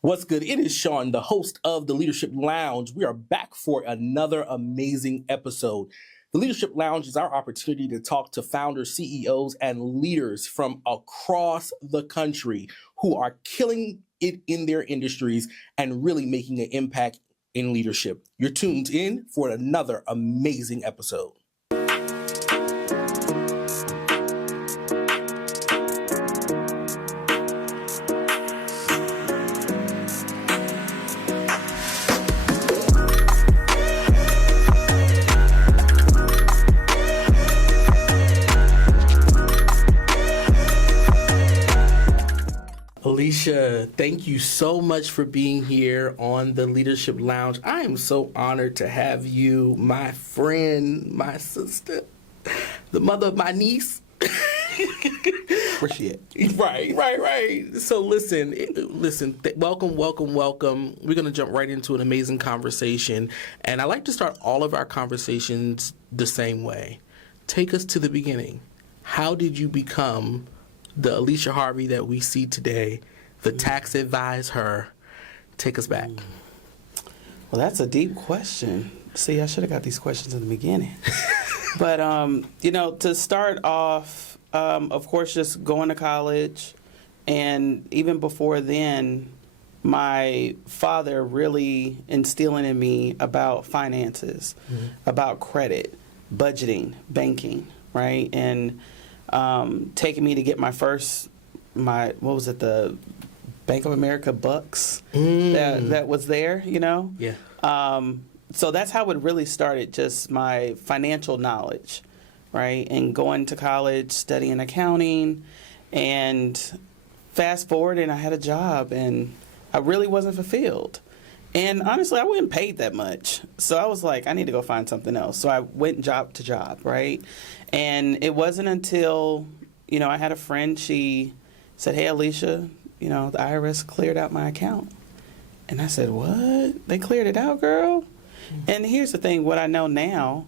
What's good? It is Sean, the host of the Leadership Lounge. We are back for another amazing episode. The Leadership Lounge is our opportunity to talk to founders, CEOs, and leaders from across the country who are killing it in their industries and really making an impact in leadership. You're tuned in for another amazing episode. Alysha, thank you so much for being here on the Leadership Lounge. I am so honored to have you, my friend, my sister, the mother of my niece. Where's she at? Right. So listen. Welcome. We're going to jump right into an amazing conversation. And I like to start all of our conversations the same way. Take us to the beginning. How did you become the Alysha Harvey that we see today, the tax advisor? Take us back. Well, that's a deep question. See, I should have got these questions in the beginning. But, to start off, of course, just going to college. And even before then, my father really instilling in me about finances, about credit, budgeting, banking, right? And taking me to get the Bank of America bucks that was there, Yeah. So that's how it really started, just my financial knowledge, right? And going to college, studying accounting, and fast forward, and I had a job, and I really wasn't fulfilled. And honestly, I wasn't paid that much. So I was like, I need to go find something else. So I went job to job, right? And it wasn't until, I had a friend, she said, hey, Alysha, the IRS cleared out my account. And I said, what? They cleared it out, girl? And here's the thing, what I know now,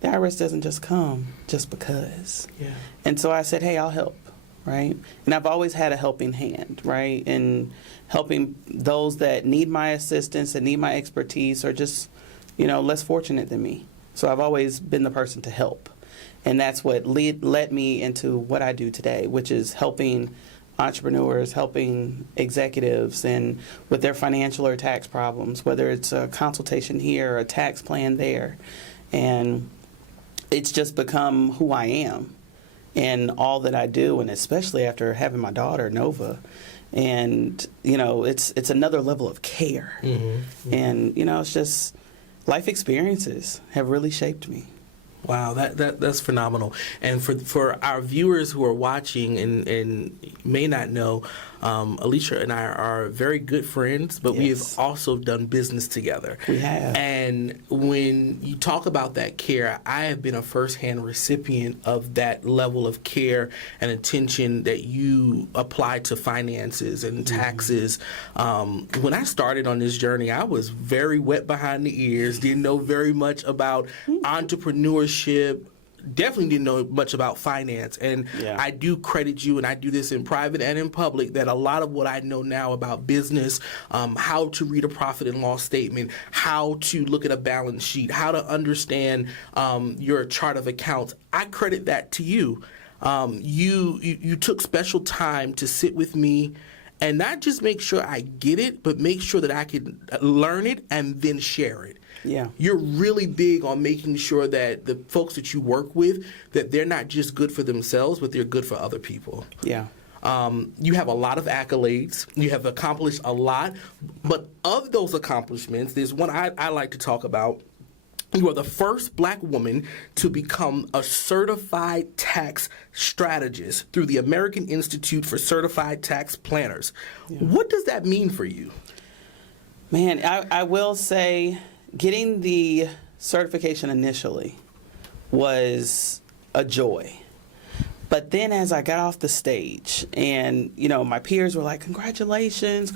the IRS doesn't just come just because. Yeah. And so I said, hey, I'll help, right? And I've always had a helping hand, right? And helping those that need my assistance and need my expertise or just, less fortunate than me. So I've always been the person to help. And that's what led me into what I do today, which is helping entrepreneurs, helping executives and with their financial or tax problems, whether it's a consultation here or a tax plan there. And it's just become who I am and all that I do, and especially after having my daughter, Nova. And, it's another level of care. And, it's just life experiences have really shaped me. Wow, that's phenomenal. And for our viewers who are watching and may not know, Alysha and I are very good friends, but we have also done business together. We have. And when you talk about that care, I have been a firsthand recipient of that level of care and attention that you apply to finances and taxes. When I started on this journey, I was very wet behind the ears, didn't know very much about entrepreneurship, definitely didn't know much about finance. And I do credit you, and I do this in private and in public, that a lot of what I know now about business, how to read a profit and loss statement, how to look at a balance sheet, how to understand your chart of accounts, I credit that to you. You took special time to sit with me and not just make sure I get it, but make sure that I can learn it and then share it. Yeah. You're really big on making sure that the folks that you work with, that they're not just good for themselves, but they're good for other people. Yeah. You have a lot of accolades. You have accomplished a lot. But of those accomplishments, there's one I like to talk about. You are the first Black woman to become a certified tax strategist through the American Institute for Certified Tax Planners. Yeah. What does that mean for you? Man, I will say getting the certification initially was a joy. But then as I got off the stage and, my peers were like, congratulations,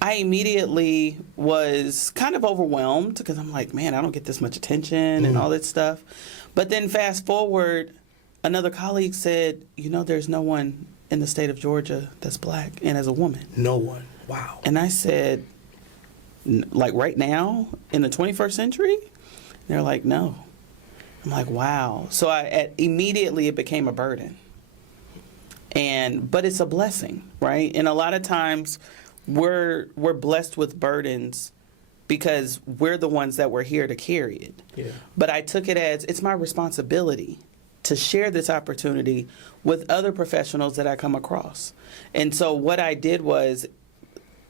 I immediately was kind of overwhelmed because I'm like, man, I don't get this much attention and all that stuff. But then fast forward, another colleague said, there's no one in the state of Georgia that's Black and as a woman. No one. Wow. And I said, like right now in the 21st century? They're like, no. I'm like, wow. So immediately it became a burden. But it's a blessing, right? And a lot of times we're blessed with burdens because we're the ones that were here to carry it. Yeah. But I took it as it's my responsibility to share this opportunity with other professionals that I come across. And so what I did was,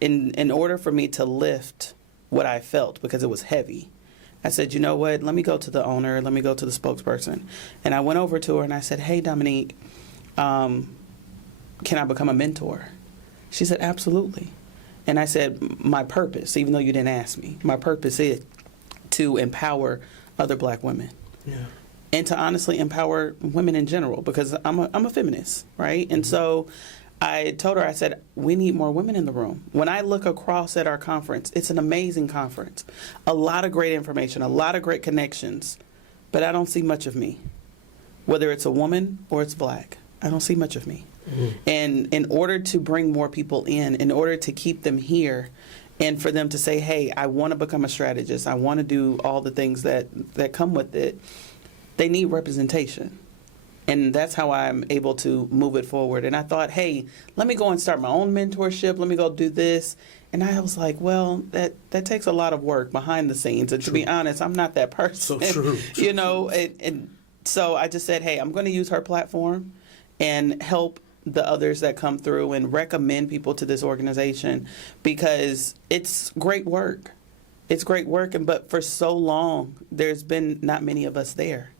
in order for me to lift what I felt, because it was heavy, I said, you know what, let me go to the owner, let me go to the spokesperson. And I went over to her and I said, hey, Dominique, can I become a mentor? She said, absolutely. And I said, my purpose, even though you didn't ask me, my purpose is to empower other black women. Yeah. And to honestly empower women in general, because I'm a feminist, right? And so I told her, I said, we need more women in the room. When I look across at our conference, it's an amazing conference. A lot of great information, a lot of great connections, but I don't see much of me. Whether it's a woman or it's black, I don't see much of me. And in order to bring more people in order to keep them here, and for them to say, hey, I want to become a strategist, I want to do all the things that come with it, they need representation. And that's how I'm able to move it forward. And I thought, hey, let me go and start my own mentorship. Let me go do this. And I was like, well, that takes a lot of work behind the scenes. And to be honest, I'm not that person. So true. You know, and so I just said, hey, I'm going to use her platform and help the others that come through and recommend people to this organization, because it's great work. It's great work. But for so long, there's been not many of us there.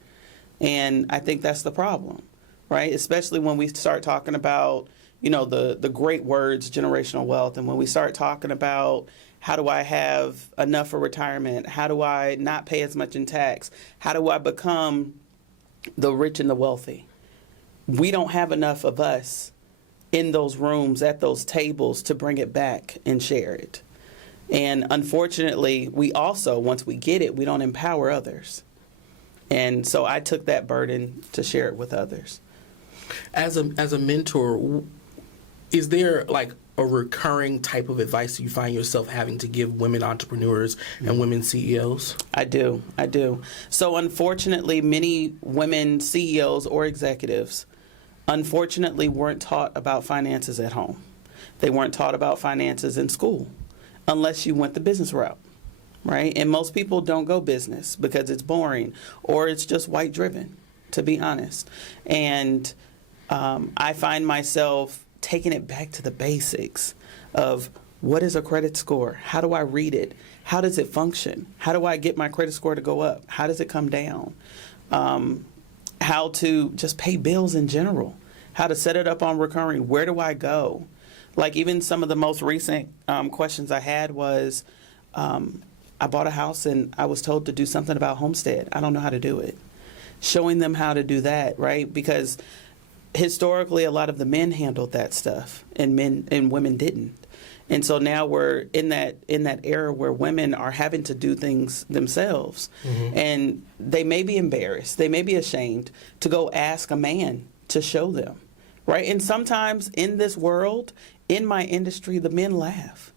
And I think that's the problem, right? Especially when we start talking about, you know, the great words, generational wealth. And when we start talking about how do I have enough for retirement? How do I not pay as much in tax? How do I become the rich and the wealthy? We don't have enough of us in those rooms, at those tables, to bring it back and share it. And unfortunately, we also, once we get it, we don't empower others. And so I took that burden to share it with others. As a mentor, is there like a recurring type of advice you find yourself having to give women entrepreneurs and women CEOs? I do. So unfortunately, many women CEOs or executives, unfortunately, weren't taught about finances at home. They weren't taught about finances in school, unless you went the business route. Right? And most people don't go business because it's boring or it's just white driven, to be honest. And I find myself taking it back to the basics of what is a credit score? How do I read it? How does it function? How do I get my credit score to go up? How does it come down? How to just pay bills in general? How to set it up on recurring? Where do I go? Like even some of the most recent questions I had was, I bought a house and I was told to do something about homestead. I don't know how to do it. Showing them how to do that, right? Because historically, a lot of the men handled that stuff, and women didn't. And so now we're in that era where women are having to do things themselves, and they may be embarrassed, they may be ashamed to go ask a man to show them, right? And sometimes in this world, in my industry, the men laugh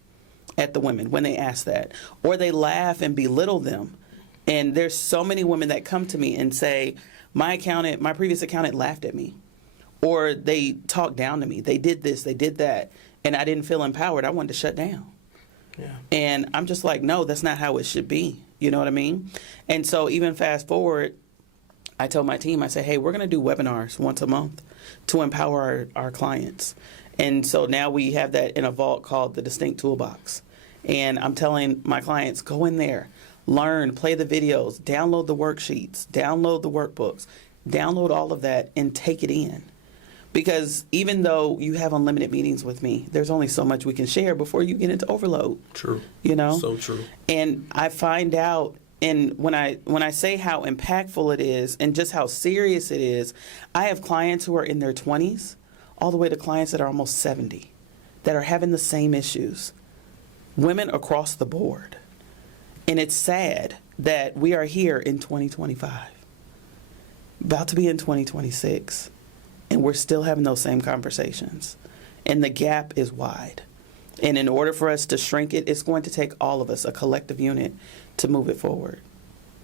at the women when they ask that, or they laugh and belittle them. And there's so many women that come to me and say, my previous accountant laughed at me, or they talked down to me. They did this, they did that, and I didn't feel empowered. I wanted to shut down. Yeah. And I'm just like, no, that's not how it should be. You know what I mean? And so even fast forward, I told my team, I said, hey, we're going to do webinars once a month to empower our clients. And so now we have that in a vault called the Distinct Toolbox. And I'm telling my clients, go in there, learn, play the videos, download the worksheets, download the workbooks, download all of that and take it in. Because even though you have unlimited meetings with me, there's only so much we can share before you get into overload. True. You know? So true. And I find out, and when I say how impactful it is and just how serious it is, I have clients who are in their 20s all the way to clients that are almost 70 that are having the same issues. Women across the board. And it's sad that we are here in 2025, about to be in 2026, and we're still having those same conversations. And the gap is wide. And in order for us to shrink it, it's going to take all of us, a collective unit, to move it forward.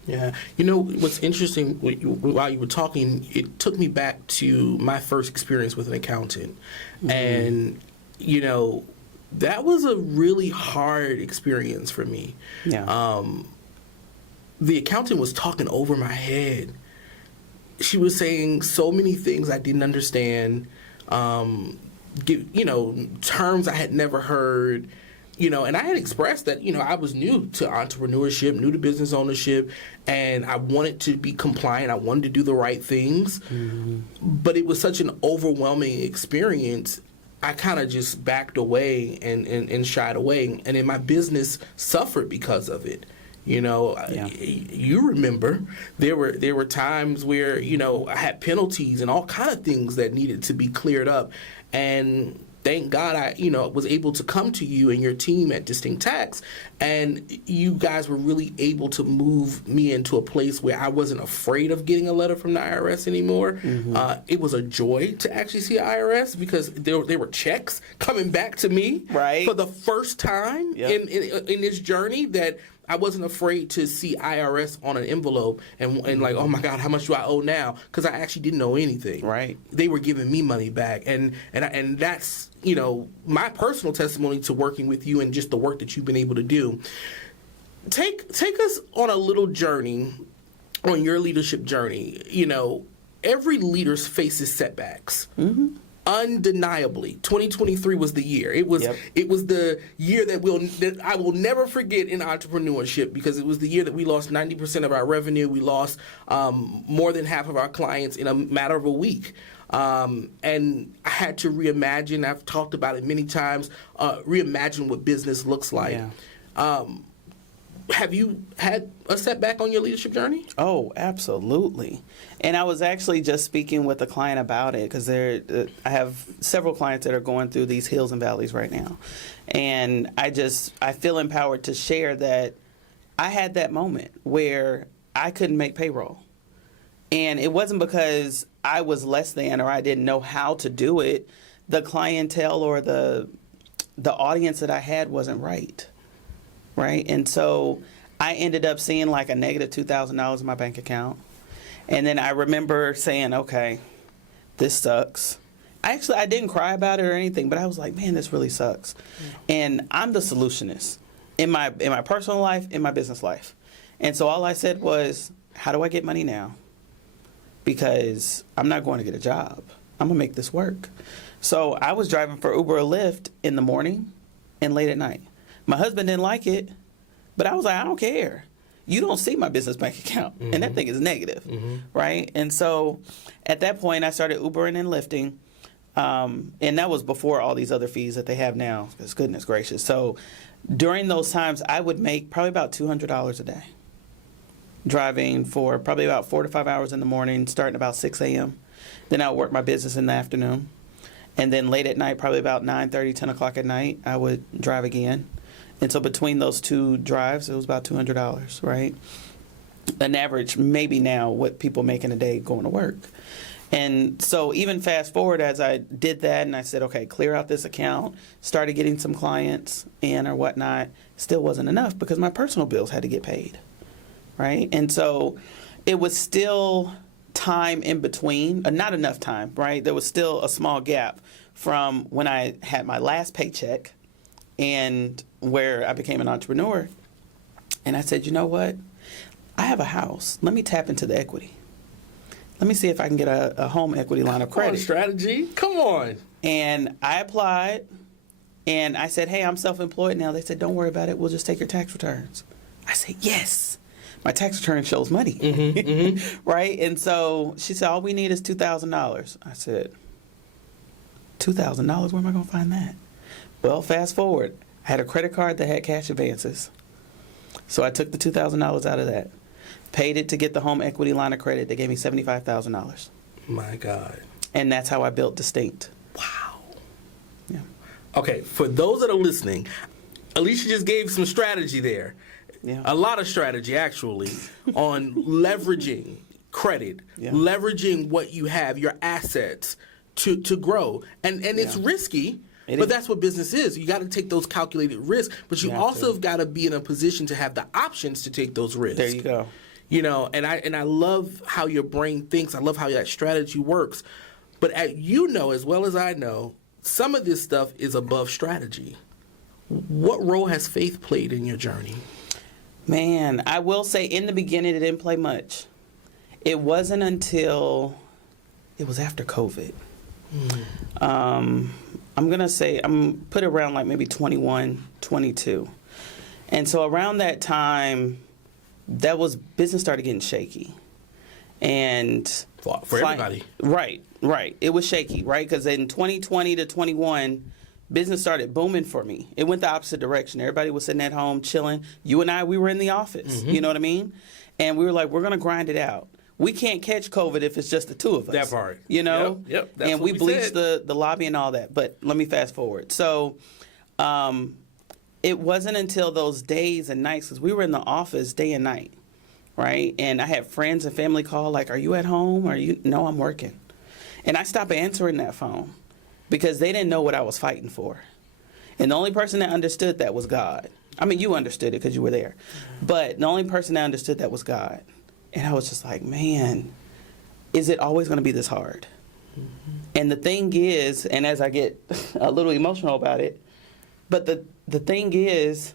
Yeah. You know, what's interesting, while you were talking, it took me back to my first experience with an accountant. Mm-hmm. And, you know, that was a really hard experience for me. Yeah. The accountant was talking over my head. She was saying so many things I didn't understand, you know, terms I had never heard. You know, and I had expressed that, you know, I was new to entrepreneurship, new to business ownership, and I wanted to be compliant. I wanted to do the right things. Mm-hmm. But it was such an overwhelming experience, I kind of just backed away and shied away. And then my business suffered because of it. You know, yeah. You remember there were times where, you know, I had penalties and all kind of things that needed to be cleared up. And thank God I, you know, was able to come to you and your team at Distinct Tax, and you guys were really able to move me into a place where I wasn't afraid of getting a letter from the IRS anymore. Mm-hmm. It was a joy to actually see IRS because there were checks coming back to me for the first time in this journey that I wasn't afraid to see IRS on an envelope and like, oh my God, how much do I owe now? Because I actually didn't know anything. Right. They were giving me money back, and that's, you know, my personal testimony to working with you and just the work that you've been able to do. Take us on a little journey, on your leadership journey. You know, every leader faces setbacks. Mm-hmm. Undeniably, 2023 was the year. It was the year that I will never forget in entrepreneurship, because it was the year that we lost 90% of our revenue. We lost more than half of our clients in a matter of a week. And I had to reimagine. I've talked about it many times. Reimagine what business looks like. Yeah. Have you had a setback on your leadership journey? Oh, absolutely. And I was actually just speaking with a client about it, because I have several clients that are going through these hills and valleys right now. And I feel empowered to share that I had that moment where I couldn't make payroll. And it wasn't because I was less than or I didn't know how to do it. The clientele or the audience that I had wasn't right. Right? And so I ended up seeing like a negative $2,000 in my bank account. And then I remember saying, okay, this sucks. I didn't cry about it or anything, but I was like, man, this really sucks. Yeah. And I'm the solutionist in my personal life, in my business life. And so all I said was, how do I get money now? Because I'm not going to get a job. I'm going to make this work. So I was driving for Uber or Lyft in the morning and late at night. My husband didn't like it, but I was like, I don't care. You don't see my business bank account, mm-hmm. and that thing is negative, mm-hmm. right? And so at that point, I started Ubering and Lyfting, and that was before all these other fees that they have now, because goodness gracious. So during those times, I would make probably about $200 a day, driving for probably about 4 to 5 hours in the morning, starting about 6 a.m. Then I would work my business in the afternoon. And then late at night, probably about 9:30, 10 o'clock at night, I would drive again. And so between those two drives, it was about $200, right? An average, maybe now, what people make in a day going to work. And so even fast forward, as I did that and I said, okay, clear out this account, started getting some clients in or whatnot, still wasn't enough because my personal bills had to get paid, right? And so it was still time in between, not enough time, right? There was still a small gap from when I had my last paycheck and where I became an entrepreneur. And I said, you know what? I have a house. Let me tap into the equity. Let me see if I can get a home equity line of credit. Come on, strategy. Come on. And I applied, and I said, hey, I'm self-employed now. They said, don't worry about it. We'll just take your tax returns. I said, yes. My tax return shows money, mm-hmm, mm-hmm. right? And so she said, all we need is $2,000. I said, $2,000? Where am I going to find that? Well, fast forward. I had a credit card that had cash advances. So I took the $2,000 out of that, paid it to get the home equity line of credit. They gave me $75,000. My God. And that's how I built Distinct. Wow. Yeah. Okay, for those that are listening, Alysha just gave some strategy there. Yeah. A lot of strategy, actually, on leveraging credit, leveraging what you have, your assets, to grow. And it's risky, But that's what business is. You got to take those calculated risks, but you also have got to be in a position to have the options to take those risks. There you go. You know, and I love how your brain thinks. I love how that strategy works. But as well as I know, some of this stuff is above strategy. What role has faith played in your journey? Man, I will say in the beginning it didn't play much. It wasn't until it was after COVID. I'm going to say, I'm put around like maybe 21, 22. And so around that time, business started getting shaky. And for everybody. Right. It was shaky, right? Because in 2020 to 21, business started booming for me. It went the opposite direction. Everybody was sitting at home chilling. You and I, we were in the office. You know what I mean? And we were like, we're going to grind it out. We can't catch COVID if it's just the two of us. That part. You know? Yep. That's and what we bleached the lobby and all that. But let me fast forward. So it wasn't until those days and nights, because we were in the office day and night, right? And I had friends and family call, like, are you at home? No, I'm working. And I stopped answering that phone because they didn't know what I was fighting for. And the only person that understood that was God. I mean, you understood it because you were there. But the only person that understood that was God. And I was just like, man, is it always going to be this hard? And the thing is, and as I get a little emotional about it, but the thing is,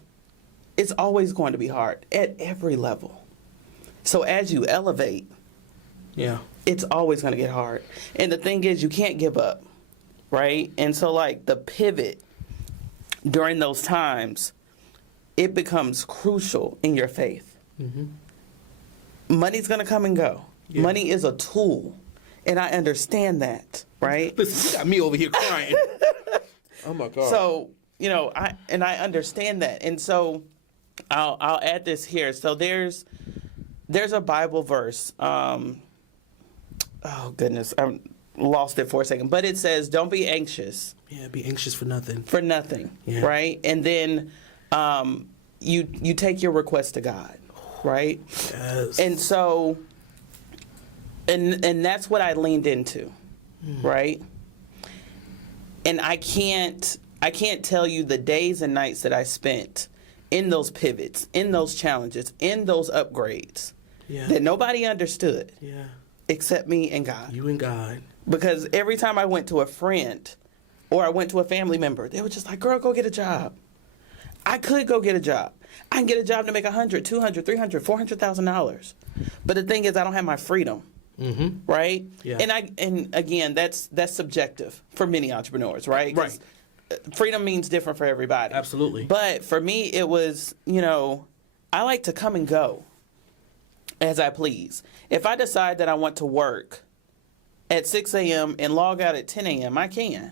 it's always going to be hard at every level. So as you elevate, it's always going to get hard. And the thing is, you can't give up, right? And so like the pivot during those times, it becomes crucial in your faith. Money's going to come and go. Money is a tool. And I understand that, right? Listen, you got me over here crying. Oh my God. So, I understand that. And so I'll add this here. So there's a Bible verse. Oh goodness, I lost it for a second. But it says, don't be anxious. Yeah, be anxious for nothing. For nothing, right? And then you take your request to God. Right? Yes. And so, and that's what I leaned into, right? And I can't tell you the days and nights that I spent in those pivots, in those challenges, in those upgrades that nobody understood except me and God. You and God. Because every time I went to a friend or I went to a family member, they were just like, girl, go get a job. I could go get a job. I can get a job to make $100,000, $200,000, $300,000, $400,000. But the thing is, I don't have my freedom, right? Yeah. And again, that's subjective for many entrepreneurs, right? Right. Freedom means different for everybody. Absolutely. But for me, it was, I like to come and go as I please. If I decide that I want to work at 6 a.m. and log out at 10 a.m., I can,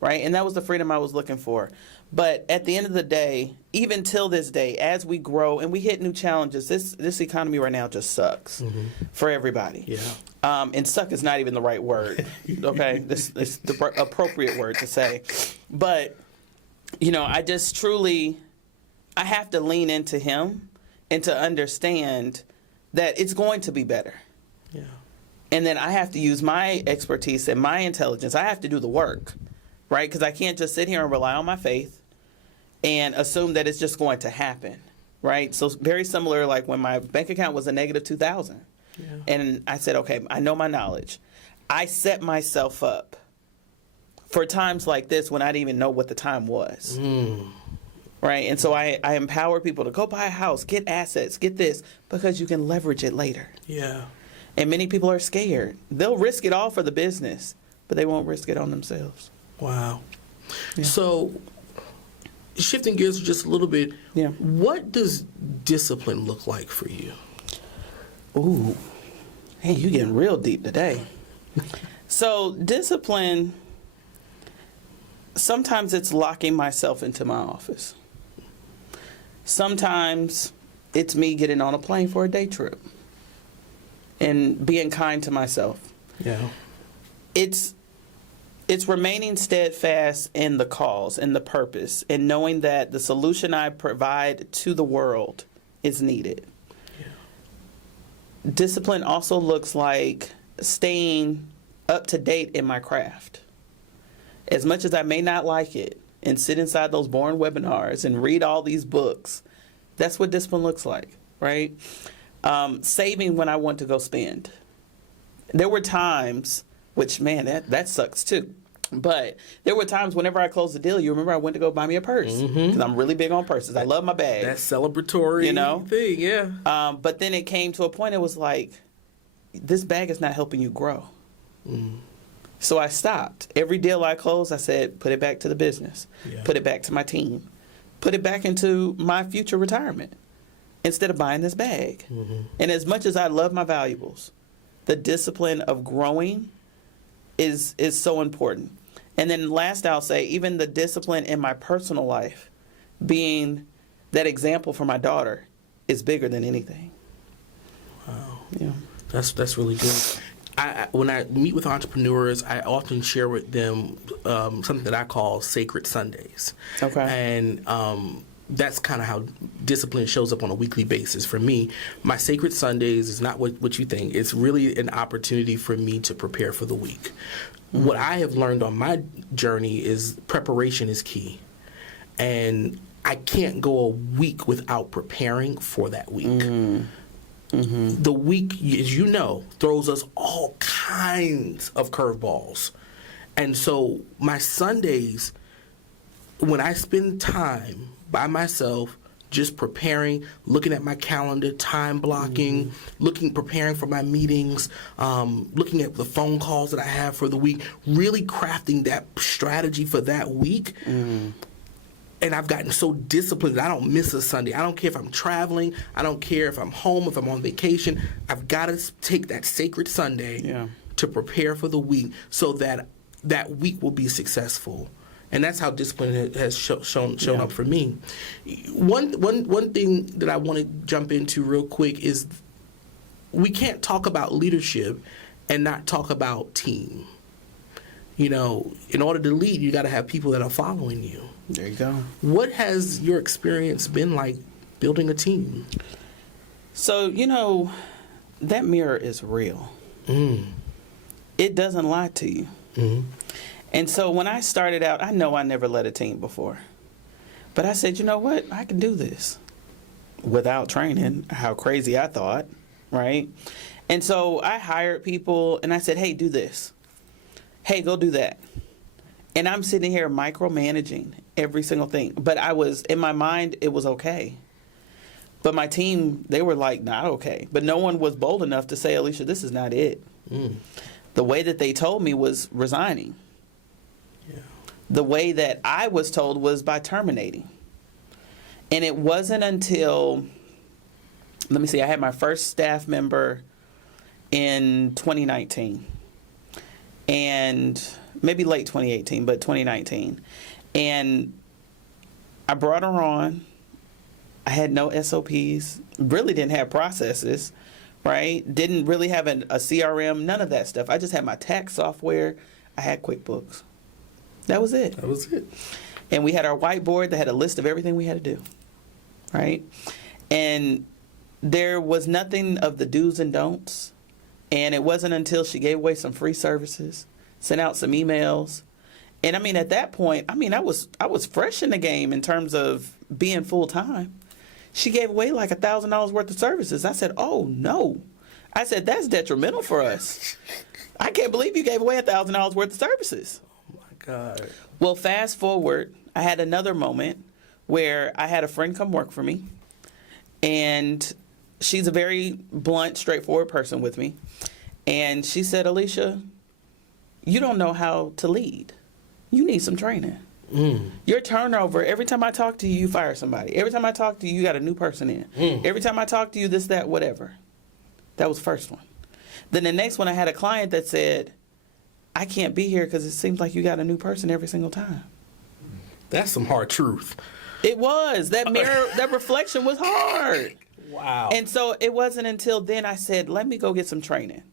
right? And that was the freedom I was looking for. But at the end of the day, even till this day, as we grow and we hit new challenges, this economy right now just sucks for everybody. Yeah. And suck is not even the right word. Okay, this is the appropriate word to say. But I just truly, I have to lean into Him and to understand that it's going to be better. Yeah. And then I have to use my expertise and my intelligence. I have to do the work. Right? Because I can't just sit here and rely on my faith and assume that it's just going to happen. Right? So very similar like when my bank account was a negative 2,000. Yeah. And I said, okay, I know my knowledge. I set myself up for times like this when I didn't even know what the time was. Right? And so I empower people to go buy a house, get assets, get this, because you can leverage it later. Yeah. And many people are scared. They'll risk it all for the business, but they won't risk it on themselves. Wow. Yeah. So, shifting gears just a little bit, what does discipline look like for you? Ooh, hey, you getting real deep today. So, discipline, sometimes it's locking myself into my office. Sometimes it's me getting on a plane for a day trip and being kind to myself. Yeah. It's remaining steadfast in the cause and the purpose and knowing that the solution I provide to the world is needed. Yeah. Discipline also looks like staying up to date in my craft. As much as I may not like it and sit inside those boring webinars and read all these books, that's what discipline looks like, right? Saving when I want to go spend. There were times, which, man, that sucks too. But there were times whenever I closed the deal, you remember I went to go buy me a purse. Because I'm really big on purses. I love my bag. That celebratory thing, yeah. But then it came to a point, it was like, this bag is not helping you grow. So I stopped. Every deal I closed, I said, put it back to the business. Yeah. Put it back to my team. Put it back into my future retirement instead of buying this bag. And as much as I love my valuables, the discipline of growing is so important. And then last, I'll say, even the discipline in my personal life, being that example for my daughter, is bigger than anything. Wow. Yeah. That's really good. When I meet with entrepreneurs, I often share with them something that I call sacred Sundays. Okay. And that's kind of how discipline shows up on a weekly basis for me. My sacred Sundays is not what you think. It's really an opportunity for me to prepare for the week. What I have learned on my journey is preparation is key. And I can't go a week without preparing for that week. The week, as you know, throws us all kinds of curveballs. And so my Sundays, when I spend time by myself, just preparing, looking at my calendar, time blocking, preparing for my meetings, looking at the phone calls that I have for the week, really crafting that strategy for that week. And I've gotten so disciplined that I don't miss a Sunday. I don't care if I'm traveling. I don't care if I'm home, if I'm on vacation. I've got to take that sacred Sunday to prepare for the week so that that week will be successful. And that's how discipline has shown up for me. One thing that I want to jump into real quick is we can't talk about leadership and not talk about team. You know, in order to lead, you got to have people that are following you. There you go. What has your experience been like building a team? So, you know, that mirror is real. It doesn't lie to you. And so when I started out, I know I never led a team before. But I said, you know what? I can do this without training, how crazy I thought, right? And so I hired people and I said, hey, do this. Hey, go do that. And I'm sitting here micromanaging every single thing. But I was, in my mind, it was okay. But my team, they were like, not okay. But no one was bold enough to say, Alysha, this is not it. The way that they told me was resigning. The way that I was told was by terminating. And it wasn't until, let me see, I had my first staff member in 2019. And maybe late 2018, but 2019. And I brought her on. I had no SOPs, really didn't have processes, right? Didn't really have a CRM, none of that stuff. I just had my tax software. I had QuickBooks. That was it. And we had our whiteboard that had a list of everything we had to do, right? And there was nothing of the do's and don'ts. And it wasn't until she gave away some free services, sent out some emails. And I mean, at that point, I was fresh in the game in terms of being full time. She gave away like $1,000 worth of services. I said, oh no. I said, that's detrimental for us. I can't believe you gave away $1,000 worth of services. Oh my God. Well, fast forward, I had another moment where I had a friend come work for me. And she's a very blunt, straightforward person with me. And she said, Alysha, you don't know how to lead. You need some training. Your turnover, every time I talk to you, you fire somebody. Every time I talk to you, you got a new person in. Every time I talk to you, this, that, whatever. That was the first one. Then the next one, I had a client that said, I can't be here because it seems like you got a new person every single time. That's some hard truth. It was. That mirror, that reflection was hard. Wow. And so it wasn't until then I said, let me go get some training.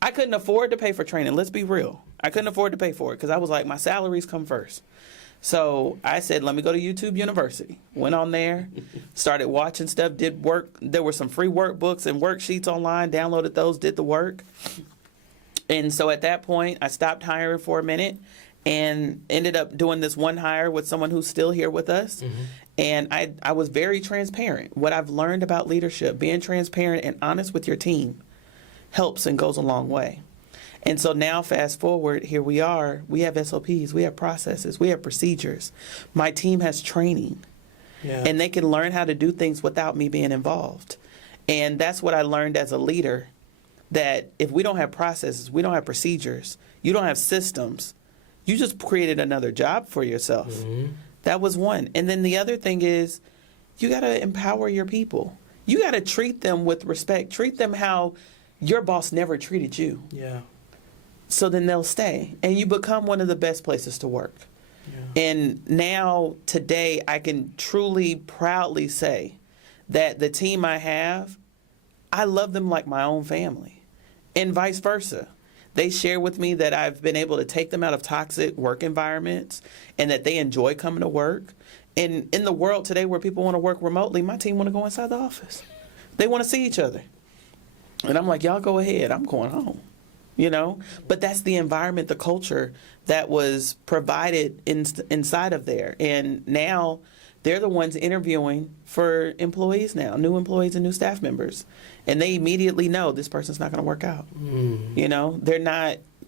I couldn't afford to pay for training. Let's be real. I couldn't afford to pay for it because I was like, my salaries come first. So I said, let me go to YouTube University. Went on there, started watching stuff, did work. There were some free workbooks and worksheets online, downloaded those, did the work. And so at that point, I stopped hiring for a minute. and ended up doing this one hire with someone who's still here with us. And I was very transparent. What I've learned about leadership, being transparent and honest with your team, helps and goes a long way. And so now, fast forward, here we are. We have SOPs, we have processes, we have procedures. My team has training, and they can learn how to do things without me being involved. And that's what I learned as a leader, that if we don't have processes, we don't have procedures, you don't have systems, you just created another job for yourself. That was one. And then the other thing is, you got to empower your people. You got to treat them with respect. Treat them how your boss never treated you. So then they'll stay. And you become one of the best places to work. And now, today, I can truly, proudly say that the team I have, I love them like my own family. And vice versa. They share with me that I've been able to take them out of toxic work environments and that they enjoy coming to work. And in the world today where people want to work remotely, my team want to go inside the office. They want to see each other. And I'm like, y'all go ahead. I'm going home. But that's the environment, the culture that was provided inside of there. And now they're the ones interviewing for employees now, new employees and new staff members. And they immediately know this person's not going to work out.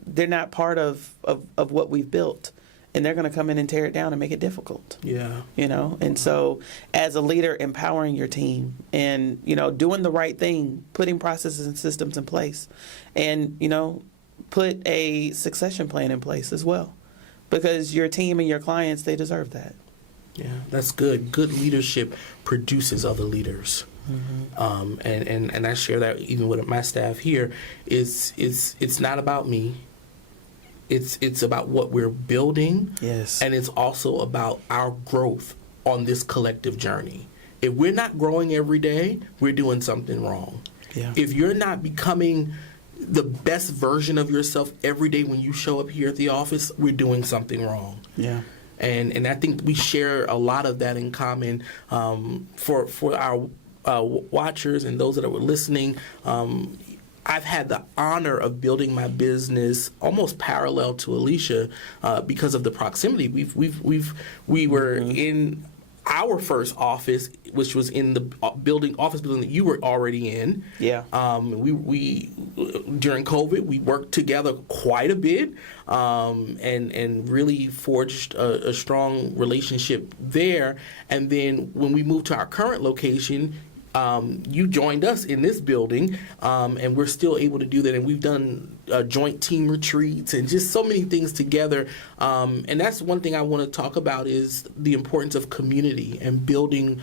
They're not part of what we've built. And they're going to come in and tear it down and make it difficult. And so as a leader, empowering your team and, doing the right thing, putting processes and systems in place, and, put a succession plan in place as well. Because your team and your clients, they deserve that. Yeah, that's good. Good leadership produces other leaders. And I share that even with my staff here. It's not about me. It's about what we're building. And it's also about our growth on this collective journey. If we're not growing every day, we're doing something wrong. If you're not becoming the best version of yourself every day when you show up here at the office, we're doing something wrong. And I think we share a lot of that in common. For our watchers and those that are listening, I've had the honor of building my business almost parallel to Alysha because of the proximity. We were in our first office, which was in the office building that you were already in. We during COVID, we worked together quite a bit, and really forged a strong relationship there. And then when we moved to our current location, you joined us in this building, and we're still able to do that. And we've done joint team retreats and just so many things together. And that's one thing I want to talk about is the importance of community and building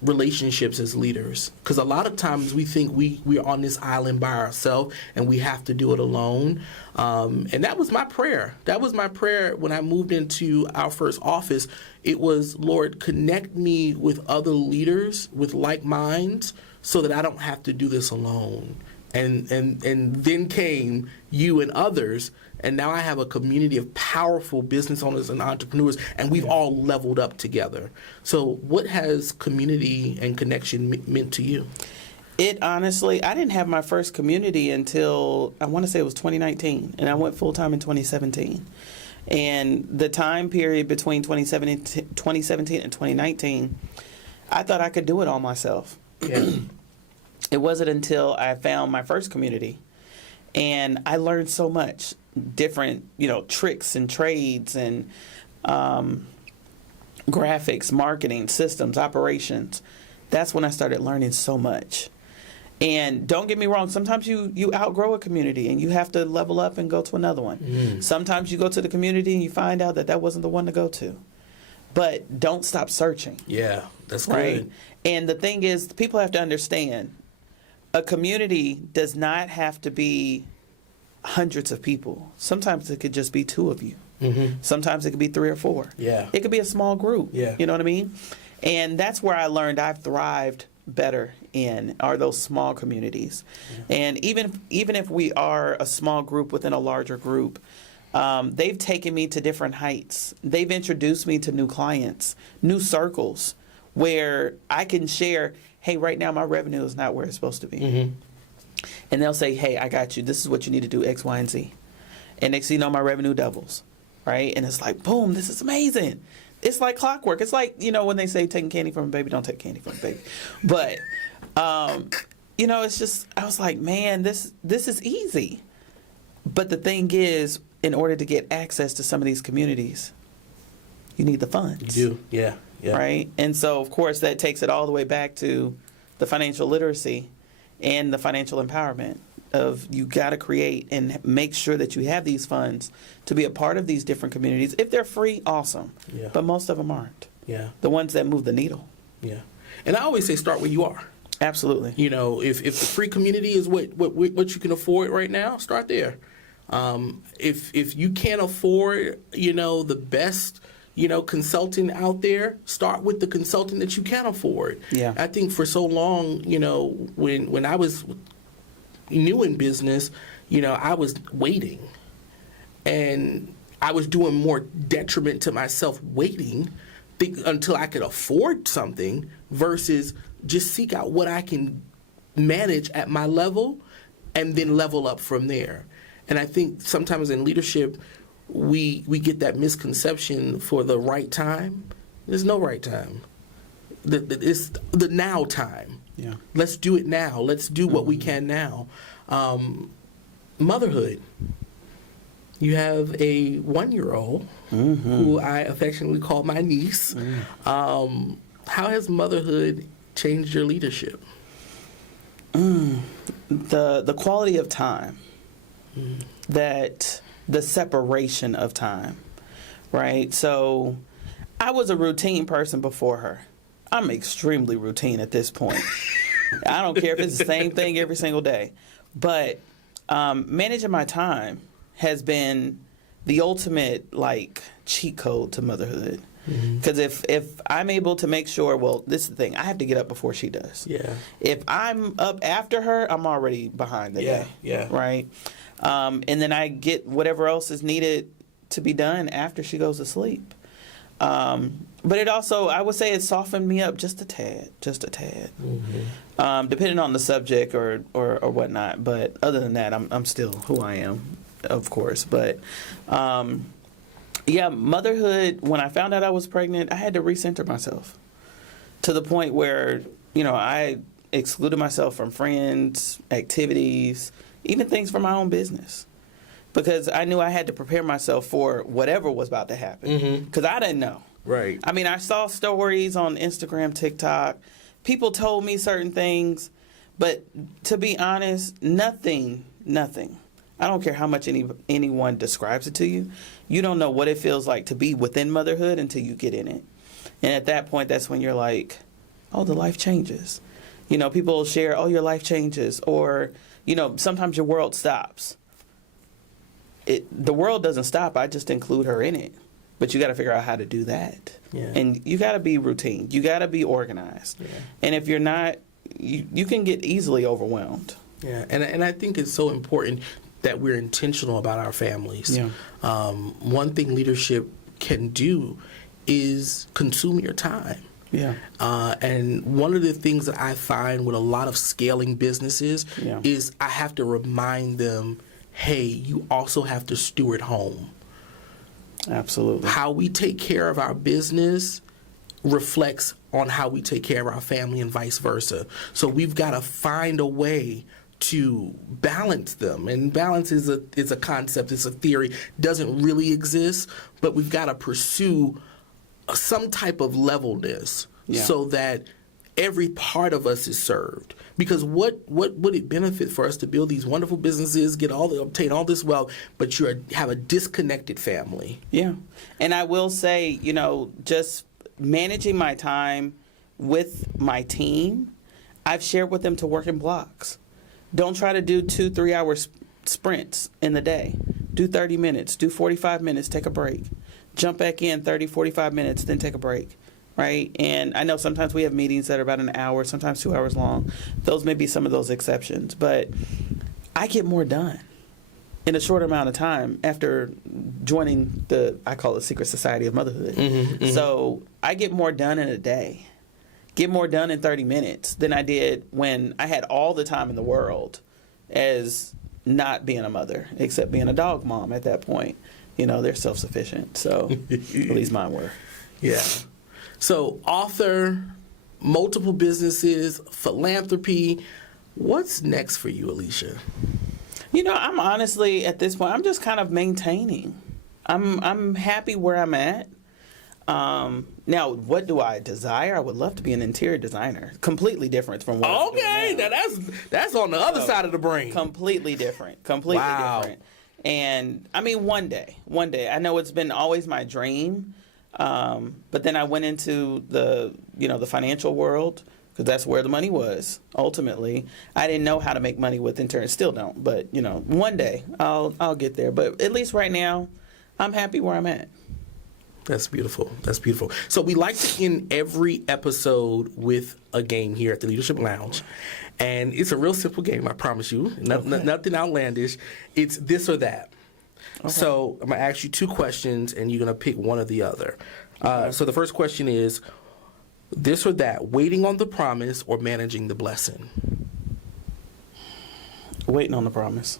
relationships as leaders. Because a lot of times we think we're on this island by ourselves and we have to do it alone. And that was my prayer. That was my prayer when I moved into our first office. It was, Lord, connect me with other leaders with like minds so that I don't have to do this alone. And then came you and others, and now I have a community of powerful business owners and entrepreneurs, and we've all leveled up together. So what has community and connection meant to you? It honestly, I didn't have my first community until, I want to say it was 2019, and I went full-time in 2017. And the time period between 2017 and 2019, I thought I could do it all myself. It wasn't until I found my first community, and I learned so much, different, tricks and trades and graphics, marketing, systems, operations. That's when I started learning so much. And don't get me wrong, sometimes you outgrow a community and you have to level up and go to another one. Sometimes you go to the community and you find out that wasn't the one to go to. But don't stop searching. Yeah, that's right? good. And the thing is, people have to understand, a community does not have to be hundreds of people. Sometimes it could just be two of you. Sometimes it could be 3 or 4. It could be a small group. You know what I mean? And that's where I learned I've thrived better in, are those small communities. And even if we are a small group within a larger group, they've taken me to different heights. They've introduced me to new clients, new circles, where I can share, hey, right now my revenue is not where it's supposed to be. And they'll say, hey, I got you. This is what you need to do, X, Y, and Z. And next thing you know, my revenue doubles, right? And it's like, boom, this is amazing. It's like clockwork. It's like, when they say taking candy from a baby, don't take candy from a baby. But, it's just, I was like, man, this is easy. But the thing is, in order to get access to some of these communities, you need the funds. You do, yeah. Right? And so, of course, that takes it all the way back to the financial literacy and the financial empowerment of you got to create and make sure that you have these funds to be a part of these different communities. If they're free, awesome. Yeah. But most of them aren't. Yeah. The ones that move the needle. Yeah. And I always say start where you are. Absolutely. If the free community is what you can afford right now, start there. If you can't afford, the best, consultant out there, start with the consultant that you can afford. Yeah. I think for so long, when I was new in business, I was waiting, and I was doing more detriment to myself waiting until I could afford something versus just seek out what I can manage at my level and then level up from there. And I think sometimes in leadership, we get that misconception for the right time. There's no right time. It's the now time. Yeah. Let's do it now. Let's do what we can now. Motherhood. You have a 1-year-old who I affectionately call my niece. How has motherhood changed your leadership? The quality of time, that the separation of time, right? So I was a routine person before her. I'm extremely routine at this point. I don't care if it's the same thing every single day. But managing my time has been the ultimate, cheat code to motherhood. Because if I'm able to make sure, well, this is the thing, I have to get up before she does. Yeah. If I'm up after her, I'm already behind the day. Yeah. Right? And then I get whatever else is needed to be done after she goes to sleep. But it also, I would say it softened me up just a tad. Depending on the subject or whatnot. But other than that, I'm still who I am, of course. But motherhood, when I found out I was pregnant, I had to recenter myself to the point where, I excluded myself from friends, activities, even things for my own business. Because I knew I had to prepare myself for whatever was about to happen. Because I didn't know. Right. I mean, I saw stories on Instagram, TikTok. People told me certain things. But to be honest, nothing. I don't care how much anyone describes it to you. You don't know what it feels like to be within motherhood until you get in it. And at that point, that's when you're like, oh, the life changes. People will share, oh, your life changes. Or, sometimes your world stops. The world doesn't stop. I just include her in it. But you got to figure out how to do that. Yeah. And you got to be routine. You got to be organized. Yeah. And if you're not, you can get easily overwhelmed. Yeah, and I think it's so important that we're intentional about our families. Yeah. One thing leadership can do is consume your time. Yeah. And one of the things that I find with a lot of scaling businesses is I have to remind them, hey, you also have to steward home. Absolutely. How we take care of our business reflects on how we take care of our family and vice versa. So we've got to find a way to balance them. And balance is a concept, it's a theory, doesn't really exist, but we've got to pursue some type of levelness so that every part of us is served. Because what would it benefit for us to build these wonderful businesses, obtain all this wealth, but you have a disconnected family? Yeah. And I will say, just managing my time with my team, I've shared with them to work in blocks. Don't try to do 2-3 hour sprints in the day. Do 30 minutes, do 45 minutes, take a break. Jump back in 30, 45 minutes, then take a break. Right? And I know sometimes we have meetings that are about an hour, sometimes 2 hours long. Those may be some of those exceptions. But I get more done in a short amount of time after joining I call it Secret Society of Motherhood. So I get more done in a day, get more done in 30 minutes than I did when I had all the time in the world as not being a mother, except being a dog mom at that point. they're self-sufficient. So at least mine were. Yeah. So author, multiple businesses, philanthropy. What's next for you, Alysha? I'm honestly, at this point, I'm just kind of maintaining. I'm happy where I'm at. Now, what do I desire? I would love to be an interior designer. Completely different from what I'm doing now. Now that's on the other side of the brain. Completely different. Completely different. And I mean, one day, I know it's been always my dream. But then I went into the financial world, because that's where the money was. Ultimately, I didn't know how to make money with interior. Still don't. But one day I'll get there. But at least right now, I'm happy where I'm at. That's beautiful. That's beautiful. So we like to end every episode with a game here at the Leadership Lounge. And it's a real simple game, I promise you. Nothing outlandish. It's this or that. Okay. So I'm going to ask you 2 questions, and you're going to pick one or the other. Okay. So the first question is, this or that, waiting on the promise or managing the blessing? Waiting on the promise.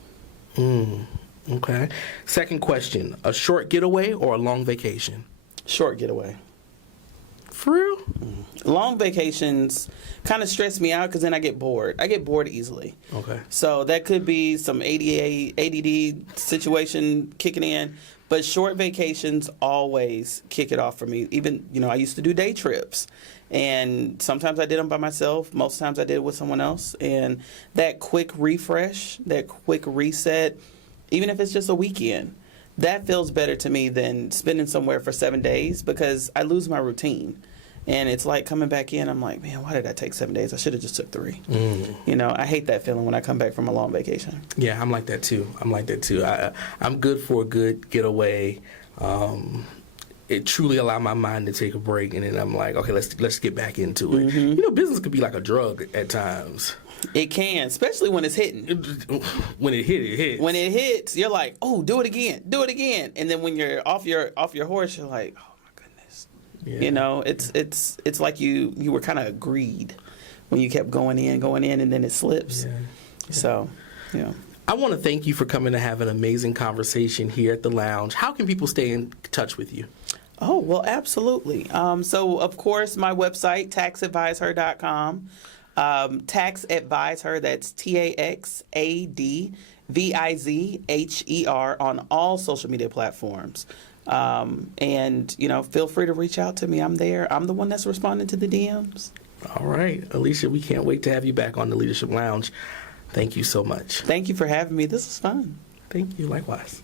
Okay. Second question, a short getaway or a long vacation? Short getaway. For real? Long vacations kind of stress me out because then I get bored. I get bored easily. Okay. So that could be some ADD situation kicking in. But short vacations always kick it off for me. Even, I used to do day trips. And sometimes I did them by myself. Most times I did it with someone else. And that quick refresh, that quick reset, even if it's just a weekend, that feels better to me than spending somewhere for 7 days, because I lose my routine. And it's like coming back in, I'm like, man, why did I take 7 days? I should have just took 3. I hate that feeling when I come back from a long vacation. Yeah, I'm like that too. I'm good for a good getaway. It truly allowed my mind to take a break, and then I'm like, okay, let's get back into it. Business could be like a drug at times. It can, especially when it's hitting. When it hits. When it hits, you're like, oh, do it again. And then when you're off your horse, you're like, oh my goodness. Yeah. It's like you were kind of greed when you kept going in, and then it slips. Yeah. So, I want to thank you for coming to have an amazing conversation here at the lounge. How can people stay in touch with you? Oh, well, absolutely. So, of course, my website, taxadviseher.com. Tax Advise Her, that's TAXADVIZHER on all social media platforms. And feel free to reach out to me. I'm there. I'm the one that's responding to the DMs. All right. Alysha, we can't wait to have you back on the Leadership Lounge. Thank you so much. Thank you for having me. This is fun. Thank you. Likewise.